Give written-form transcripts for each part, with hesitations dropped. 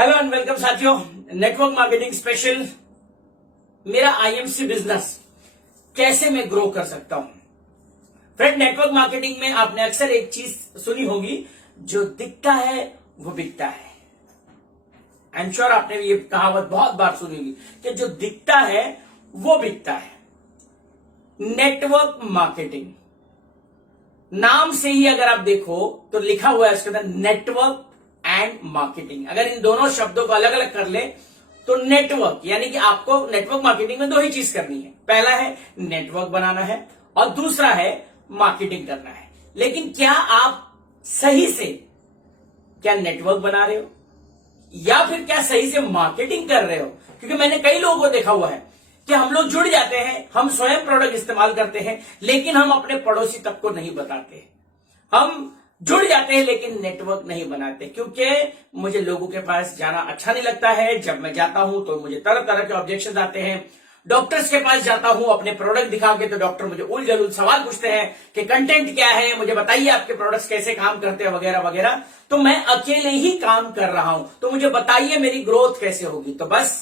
Hello and welcome साथियों, network marketing special. मेरा IMC business कैसे मैं ग्रो कर सकता हूं। फ्रेंड, नेटवर्क मार्केटिंग में आपने अक्सर एक चीज सुनी होगी, जो दिखता है वो बिकता है। आई एम श्योर आपने ये कहावत बहुत बार सुनी होगी कि जो दिखता है वो बिकता है। नेटवर्क मार्केटिंग नाम से ही अगर आप देखो तो लिखा हुआ है उसके अंदर नेटवर्क एंड मार्केटिंग। अगर इन दोनों शब्दों को अलग अलग कर ले तो नेटवर्क यानी कि आपको नेटवर्क मार्केटिंग में दो ही चीज करनी है। पहला है नेटवर्क बनाना है और दूसरा है मार्केटिंग करना है। लेकिन क्या आप सही से क्या नेटवर्क बना रहे हो या फिर क्या सही से मार्केटिंग कर रहे हो? क्योंकि मैंने कई लोगों को देखा हुआ है कि हम लोग जुड़ जाते हैं, हम स्वयं प्रोडक्ट इस्तेमाल करते हैं, लेकिन हम अपने पड़ोसी तक को नहीं बताते। हम जुड़ जाते हैं लेकिन नेटवर्क नहीं बनाते, क्योंकि मुझे लोगों के पास जाना अच्छा नहीं लगता है। जब मैं जाता हूं तो मुझे तरह तरह के ऑब्जेक्शंस आते हैं। डॉक्टर्स के पास जाता हूं अपने प्रोडक्ट दिखा के तो डॉक्टर मुझे उल जलूल सवाल पूछते हैं कि कंटेंट क्या है, मुझे बताइए आपके प्रोडक्ट्स कैसे काम करते हैं वगैरह वगैरह। तो मैं अकेले ही काम कर रहा हूं, तो मुझे बताइए मेरी ग्रोथ कैसे होगी। तो बस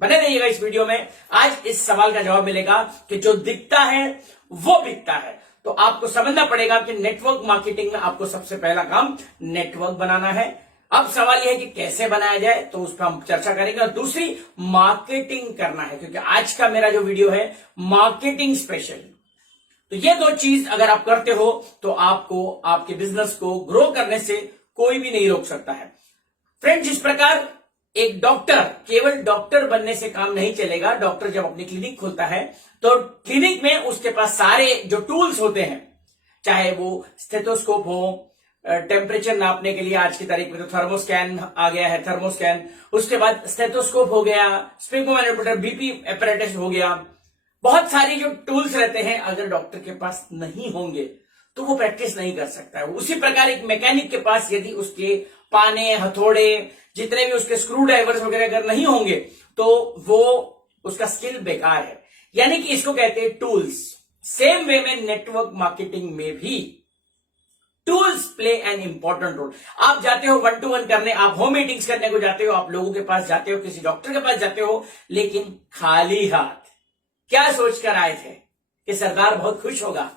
बने रहिएगा इस वीडियो में। आज इस सवाल का जवाब मिलेगा कि जो दिखता है वो बिकता है। तो आपको समझना पड़ेगा कि नेटवर्क मार्केटिंग में आपको सबसे पहला काम नेटवर्क बनाना है। अब सवाल यह है कि कैसे बनाया जाए, तो उस पर हम चर्चा करेंगे। और दूसरी, मार्केटिंग करना है, क्योंकि आज का मेरा जो वीडियो है मार्केटिंग स्पेशल। तो ये दो चीज अगर आप करते हो तो आपको आपके बिजनेस को ग्रो करने से कोई भी नहीं रोक सकता है। फ्रेंड, जिस प्रकार एक डॉक्टर केवल डॉक्टर बनने से काम नहीं चलेगा। डॉक्टर जब अपनी क्लिनिक खोलता है तो क्लिनिक में उसके पास सारे जो टूल्स होते हैं, चाहे वो स्टेथोस्कोप हो, टेम्परेचर नापने के लिए आज की तारीख में तो थर्मोस्कैन आ गया है, थर्मोस्कैन, उसके बाद स्टेथोस्कोप हो गया, स्पिगोमीटर, बीपी एपरेटस हो गया। बहुत सारी जो टूल्स रहते हैं, अगर डॉक्टर के पास नहीं होंगे तो वो प्रैक्टिस नहीं कर सकता है। उसी प्रकार एक मैकेनिक के पास यदि उसके पाने, हथौड़े, जितने भी उसके स्क्रू ड्राइवर्स वगैरह अगर नहीं होंगे तो वो उसका स्किल बेकार है। यानी कि इसको कहते हैं टूल्स। सेम वे में नेटवर्क मार्केटिंग में भी tools play an important role. आप जाते हो 1-to-1 करने, आप होम मीटिंग्स करने को जाते हो, आप लोगों के पास जाते हो, किसी डॉक्टर के पास जाते हो, लेकिन खाली हाथ। क्या सोचकर आए थे कि सरदार बहुत खुश होगा?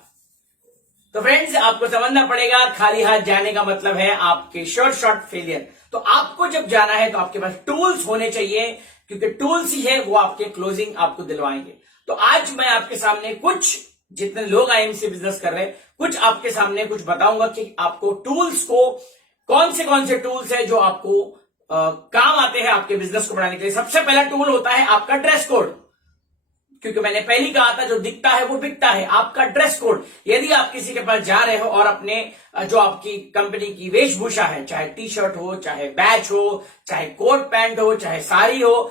तो फ्रेंड्स, आपको समझना पड़ेगा, खाली हाथ जाने का मतलब है आपके शॉर्ट फेलियर। तो आपको जब जाना है तो आपके पास टूल्स होने चाहिए, क्योंकि टूल्स ही है वो आपके क्लोजिंग आपको दिलवाएंगे। तो आज मैं आपके सामने कुछ, जितने लोग आईएमसी बिजनेस कर रहे हैं, कुछ आपके सामने कुछ बताऊंगा कि आपको टूल्स को, कौन से टूल्स है जो आपको काम आते हैं आपके बिजनेस को बढ़ाने के लिए। सबसे पहला टूल होता है आपका ड्रेस कोड, क्योंकि मैंने पहले कहा था जो दिखता है वो बिकता है। आपका ड्रेस कोड, यदि आप किसी के पास जा रहे हो और अपने जो आपकी कंपनी की वेशभूषा है, चाहे टी शर्ट हो, चाहे बैच हो, चाहे कोट पैंट हो, चाहे साड़ी हो,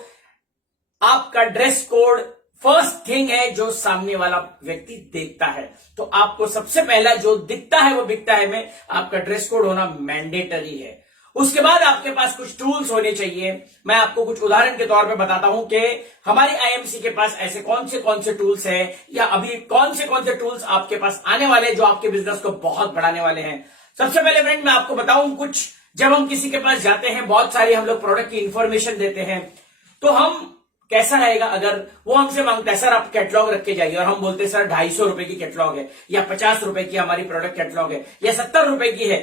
आपका ड्रेस कोड फर्स्ट थिंग है जो सामने वाला व्यक्ति देखता है। तो आपको सबसे पहला जो दिखता है वो बिकता है में आपका ड्रेस कोड होना मैंडेटरी है। उसके बाद आपके पास कुछ टूल्स होने चाहिए। मैं आपको कुछ उदाहरण के तौर पे बताता हूं कि हमारी आईएमसी के पास ऐसे कौन से टूल्स हैं, या अभी कौन से टूल्स आपके पास आने वाले हैं जो आपके बिजनेस को बहुत बढ़ाने वाले हैं। सबसे पहले फ्रेंड, मैं आपको बताऊं कुछ, जब हम किसी के पास जाते हैं, बहुत सारी हम लोग प्रोडक्ट की इंफॉर्मेशन देते हैं, तो हम कैसा रहेगा अगर वो हमसे मांगता है सर आप कैटलॉग रख के जाइए, और हम बोलते हैं सर 250 रुपए की कैटलॉग है, या 50 रुपए की हमारी प्रोडक्ट कैटलॉग है, या 70 रुपए की है।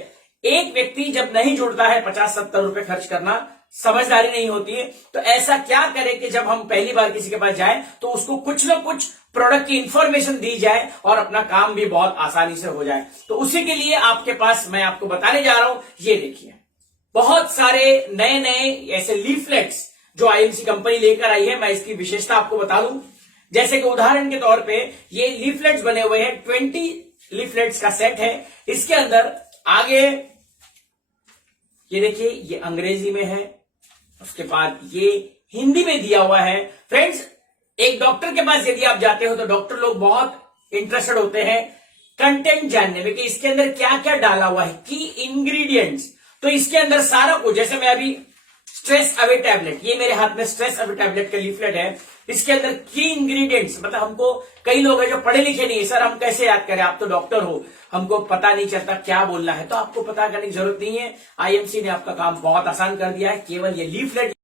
एक व्यक्ति जब नहीं जुड़ता है, 50-70 रुपए खर्च करना समझदारी नहीं होती है। तो ऐसा क्या करे कि जब हम पहली बार किसी के पास जाए तो उसको कुछ ना कुछ प्रोडक्ट की इंफॉर्मेशन दी जाए और अपना काम भी बहुत आसानी से हो जाए। तो उसी के लिए आपके पास मैं आपको बताने जा रहा हूं, ये देखिए, बहुत सारे नए ऐसे लीफलेट्स जो आईएमसी कंपनी लेकर आई है। मैं इसकी विशेषता आपको बता दूं, जैसे कि उदाहरण के तौर पे ये लीफलेट्स बने हुए हैं, 20 लीफलेट्स का सेट है। इसके अंदर आगे ये देखिए, ये अंग्रेजी में है, उसके बाद ये हिंदी में दिया हुआ है। फ्रेंड्स, एक डॉक्टर के पास यदि आप जाते हो तो डॉक्टर लोग बहुत इंटरेस्टेड होते हैं कंटेंट जानने में कि इसके अंदर क्या क्या डाला हुआ है, की इंग्रेडिएंट्स। तो इसके अंदर सारा कुछ, जैसे मैं अभी स्ट्रेस अवे टैबलेट, ये मेरे हाथ में स्ट्रेस अवे टैबलेट का लीफलेट है, इसके अंदर की इंग्रेडिएंट्स, मतलब हमको कई लोग हैं जो पढ़े लिखे नहीं है, सर हम कैसे याद करें, आप तो डॉक्टर हो, हमको पता नहीं चलता क्या बोलना है। तो आपको पता करने की जरूरत नहीं है, आईएमसी ने आपका काम बहुत आसान कर दिया है। केवल ये लीफलेट